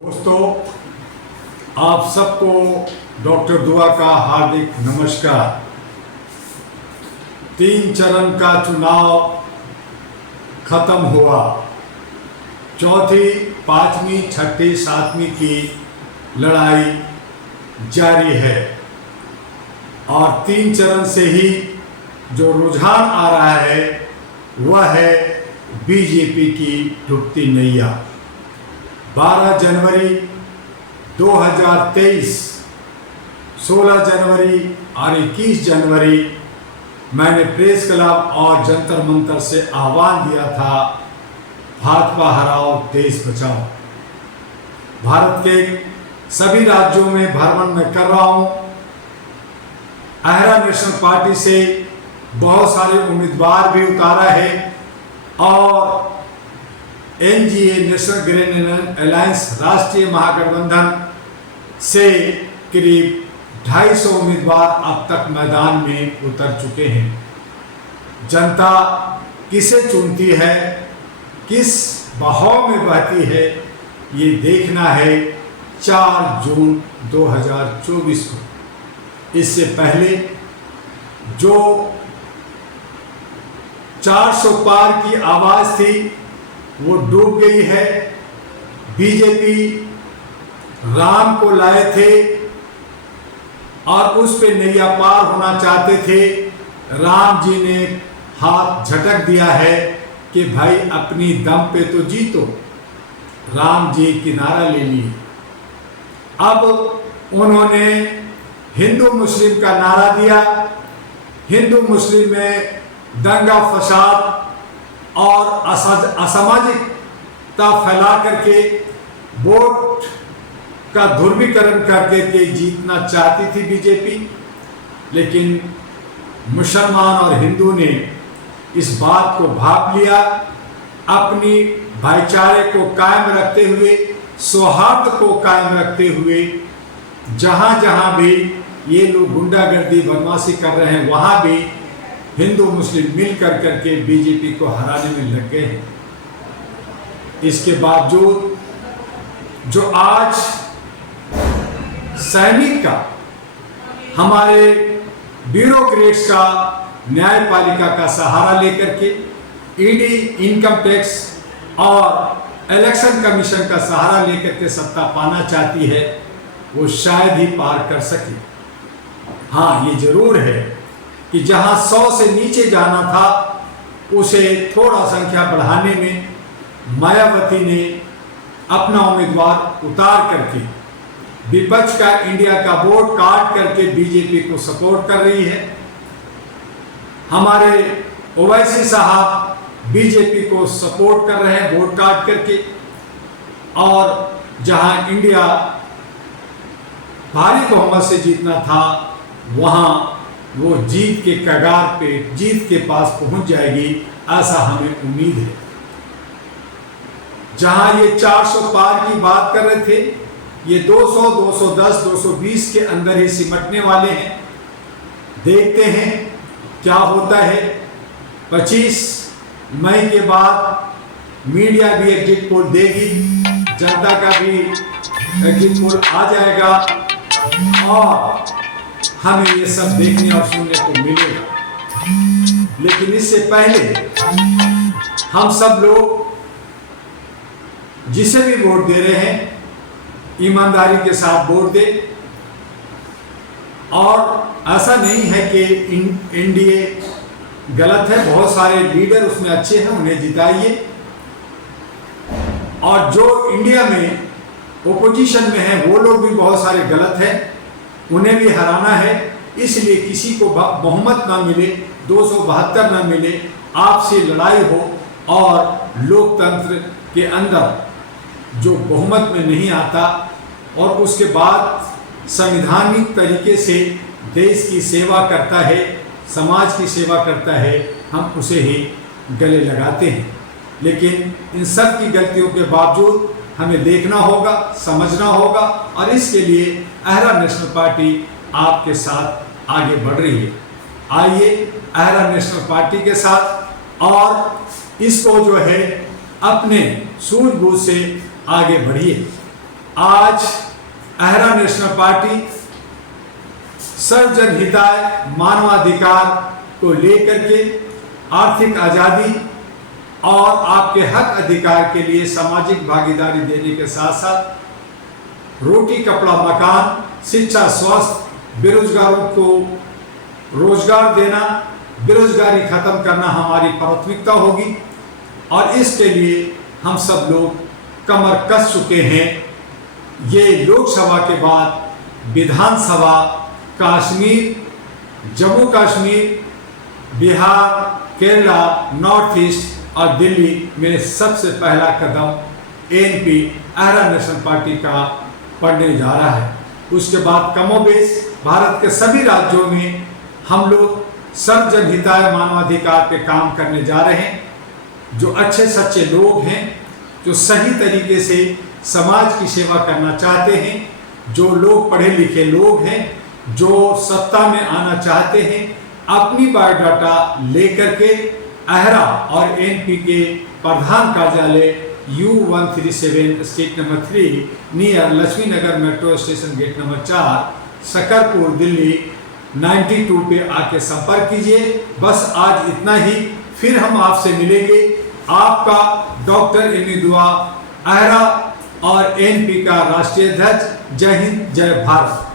दोस्तों, आप सबको डॉक्टर दुआ का हार्दिक नमस्कार। 3 चरण का चुनाव खत्म हुआ। चौथी, पांचवी, छठी, सातवीं की लड़ाई जारी है और 3 चरण से ही जो रुझान आ रहा है वह है बीजेपी की डूबती नैया। 12 जनवरी 2023, 16 जनवरी और 21 जनवरी मैंने प्रेस क्लब और जंतर मंतर से आह्वान दिया था, भाजपा हराओ देश बचाओ। भारत के सभी राज्यों में भ्रमण मैं कर रहा हूं। अहरा नेशनल पार्टी से बहुत सारे उम्मीदवार भी उतारा है और एनजीए नेशनल ग्रीन अलायंस राष्ट्रीय महागठबंधन से करीब 250 उम्मीदवार अब तक मैदान में उतर चुके हैं। जनता किसे चुनती है, किस बहाव में बहती है, ये देखना है 4 जून 2024 को। इससे पहले जो 400 पार की आवाज थी वो डूब गई है। बीजेपी राम को लाए थे और उस पे नैया पार होना चाहते थे। राम जी ने हाथ झटक दिया है कि भाई अपनी दम पे तो जीतो। राम जी किनारा ले लिए। अब उन्होंने हिंदू मुस्लिम का नारा दिया। हिंदू मुस्लिम में दंगा फसाद और असामाजिकता फैला करके वोट का ध्रुवीकरण करके के जीतना चाहती थी बीजेपी, लेकिन मुसलमान और हिंदू ने इस बात को भांप लिया। अपनी भाईचारे को कायम रखते हुए, सौहार्द को कायम रखते हुए, जहां जहां भी ये लोग गुंडागर्दी बदमाशी कर रहे हैं वहां भी हिंदू मुस्लिम मिल करके बीजेपी को हराने में लग गए हैं। इसके बावजूद जो आज सैनिक का, हमारे ब्यूरोक्रेट्स का, न्यायपालिका का सहारा लेकर के, ईडी, इनकम टैक्स और इलेक्शन कमीशन का सहारा लेकर के सत्ता पाना चाहती है, वो शायद ही पार कर सके। हाँ, ये जरूर है कि जहां 100 से नीचे जाना था उसे थोड़ा संख्या बढ़ाने में मायावती ने अपना उम्मीदवार उतार करके विपक्ष का, इंडिया का वोट काट करके बीजेपी को सपोर्ट कर रही है। हमारे ओवैसी साहब बीजेपी को सपोर्ट कर रहे हैं वोट काट करके, और जहां इंडिया भारी बहुमत से जीतना था वहां वो जीत के कगार पे, जीत के पास पहुंच जाएगी, ऐसा हमें उम्मीद है। जहां ये 400 पार की बात कर रहे थे, ये 200, 210, 220 के अंदर ही सिमटने वाले हैं। देखते हैं क्या होता है। 25 मई के बाद मीडिया भी एग्जिट पोल देगी, जनता का भी एग्जिट पोल आ जाएगा और हमें ये सब देखने और सुनने को मिलेगा। लेकिन इससे पहले हम सब लोग जिसे भी वोट दे रहे हैं ईमानदारी के साथ वोट दें, और ऐसा नहीं है कि एनडीए गलत है। बहुत सारे लीडर उसमें अच्छे हैं, उन्हें जिताइए। और जो इंडिया में ओपोजिशन में है वो लोग भी बहुत सारे गलत हैं, उन्हें भी हराना है। इसलिए किसी को बहुमत ना मिले, 272 ना मिले, आपसी लड़ाई हो और लोकतंत्र के अंदर जो बहुमत में नहीं आता और उसके बाद संवैधानिक तरीके से देश की सेवा करता है, समाज की सेवा करता है, हम उसे ही गले लगाते हैं। लेकिन इन सब की गलतियों के बावजूद हमें देखना होगा, समझना होगा, और इसके लिए अहरा नेशनल पार्टी आपके साथ आगे बढ़ रही है। आइए अहरा नेशनल पार्टी के साथ और इसको जो है अपने सूझबूझ से आगे बढ़िए। आज अहरा नेशनल पार्टी सर्वजन हिताय मानवाधिकार को लेकर के आर्थिक आज़ादी और आपके हक अधिकार के लिए सामाजिक भागीदारी देने के साथ साथ रोटी कपड़ा मकान, शिक्षा, स्वास्थ्य, बेरोजगारों को रोजगार देना, बेरोजगारी खत्म करना हमारी प्राथमिकता होगी। और इसके लिए हम सब लोग कमर कस चुके हैं। ये लोकसभा के बाद विधानसभा कश्मीर, जम्मू कश्मीर, बिहार, केरला, नॉर्थ ईस्ट और दिल्ली में सबसे पहला कदम एनपी अहरा नेशनल पार्टी का पड़ने जा रहा है। उसके बाद कमोबेश भारत के सभी राज्यों में हम लोग सर्वजन हिताय मानवाधिकार पे काम करने जा रहे हैं। जो अच्छे सच्चे लोग हैं, जो सही तरीके से समाज की सेवा करना चाहते हैं, जो लोग पढ़े लिखे लोग हैं, जो सत्ता में आना चाहते हैं, अपनी बायोडाटा लेकर के अहरा और एनपी के प्रधान कार्यालय U137 street number 3 near Laxmi Nagar metro station gate number 4 Shakarpur Delhi 92 पे आके संपर्क कीजिए। बस आज इतना ही, फिर हम आपसे मिलेंगे। आपका डॉक्टर एमी दुआ, अहरा और एनपी का राष्ट्रीय अध्यक्ष। जय हिंद, जय भारत।